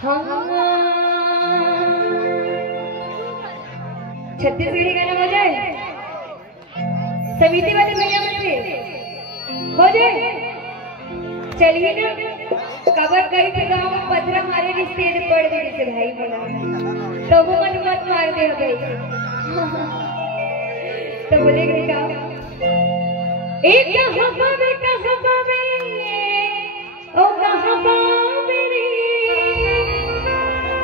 हाँ छत्तीसगढ़ी गाना हो जाए, समिति वाले भैया से हो जाए। चलिए ना, कबर कहीं पे गाँव में पथरा मारे रिश्ते पड़ गए से भाई बोला तो वो मन मत मार दे गई। तो बोलेंगे क्या एक कहाँ पावे ओ कहाँ पावे रे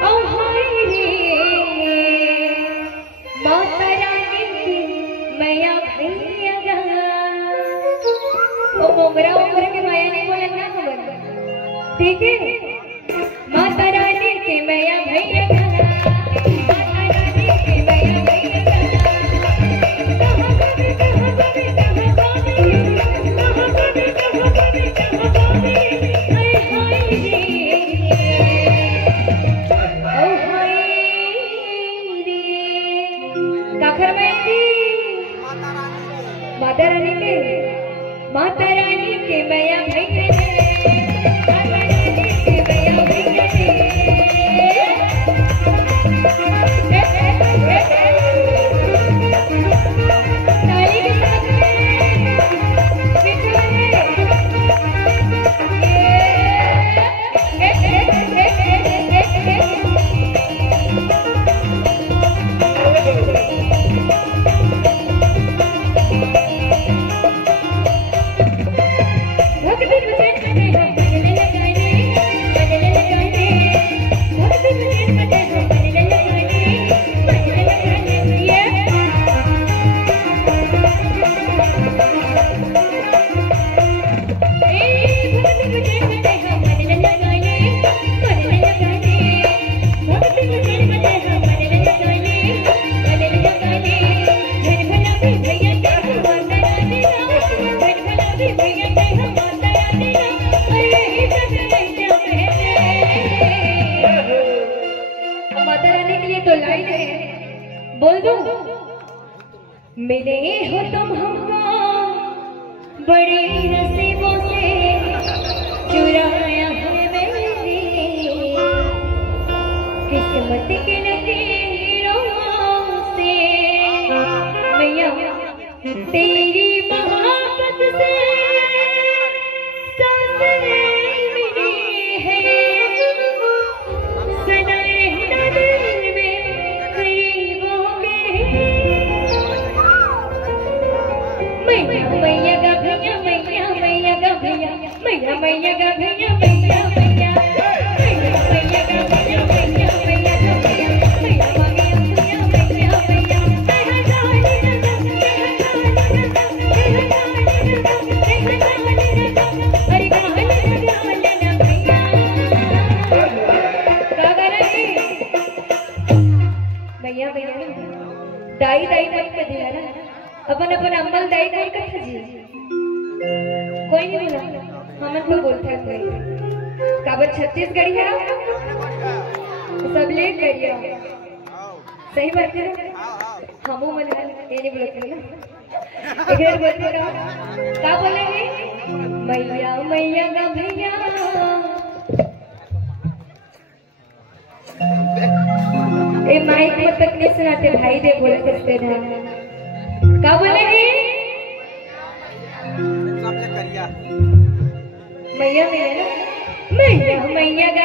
ओ हाय रे माता रानी की मैया भैया गा। ओ मोगरा उमर के माया नहीं बोले ना खबर, ठीक है। माता रानी की मैया भैया गा, माता रानी की मैया भैया गा। माता रानी के मैया भैया माता रानी के मैया भैया ताली के साथ बोल दो। मिले हो तुम हमको बड़े नसीबों से, चुराया है मैंने किस्मत के लकीरों से। मैया तेरी मोहब्बत से मैया गा भैया मैया मैया गा भैया मैया मैया गा भैया मैया मैया मैया गा भैया मैया मैया गा भैया मैया मैया मैया मैया अरे गाने भैया का करेंगे भैया भैया दाई दाई मत कर दिया ना, अपन अपन अम्मल दाई दाई का जी कोई नहीं बोला, हम तो बोलते हैं कोई काबर छत्तीसगढ़ी है सब ले करिया सही बात है। हमू मना ये नहीं बोलते ना, एक बार बोलते ना क्या बोलेंगे मैया मैया गा भैया ए माइक में तक नहीं सुनाते भाई दे बोल सकते ना क्या बोलेंगे मैया मैया मैया मैया गा